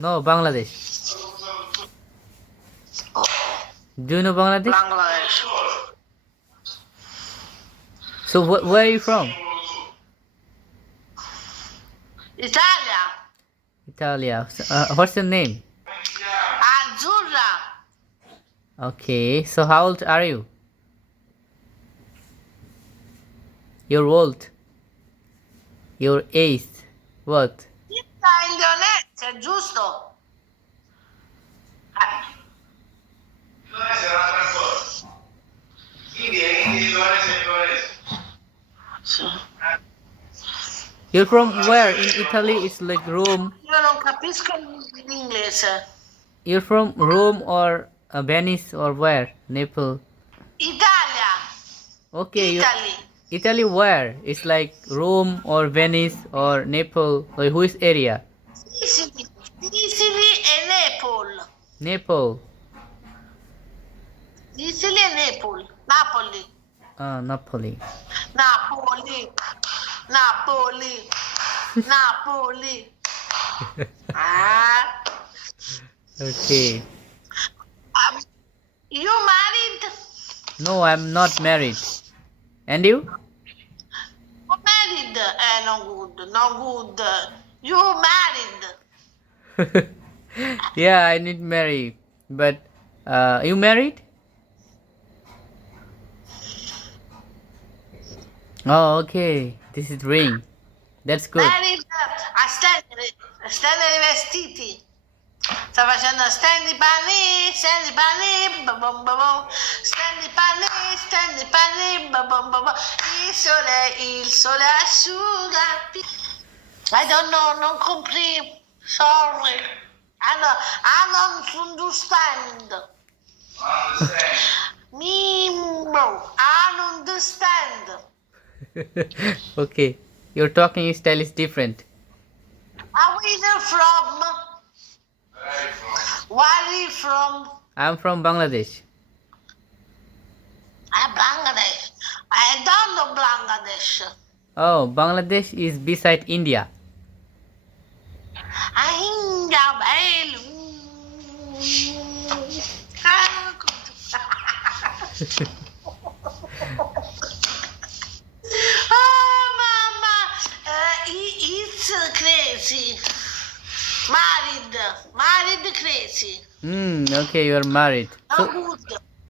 No, Bangladesh. Do you know Bangladesh? Bangladesh. So where are you from? Italia. Italia. What's your name? Azzurra. Okay. So how old are you? You're old. Your age. What? Indonesia, giusto? You're from where? In Italy, it's like Rome. Io non capisco l'inglese. You're from Rome or Venice or where? Naples. Italia. Okay. Italy. Italy where? It's like Rome or Venice or Naples. Like which area? Sicily. Sicily e Napoli. Naples. Sicily e Napoli. Napoli. Napoli. Napoli. Napoli. Napoli. Ah. Okay. You married? No, I'm not married. And you? You married? No good. No good. You married? Yeah, I need marry. But you married? Oh, okay. This is ring. That's good. Married a stendere i vestiti. Sta facendo stendi panni, bom bom bom. Stendi panni, bom bom bom. Il sole asciuga. I don't know, non compri. Sorry. I don't understand. I don't understand. Okay. Your talking style is different. Are we from? Where are you from? I'm from Bangladesh. Bangladesh. I don't know Bangladesh. Oh, Bangladesh is beside India. Oh, Mama, it's crazy. Married crazy. Okay, you are married. No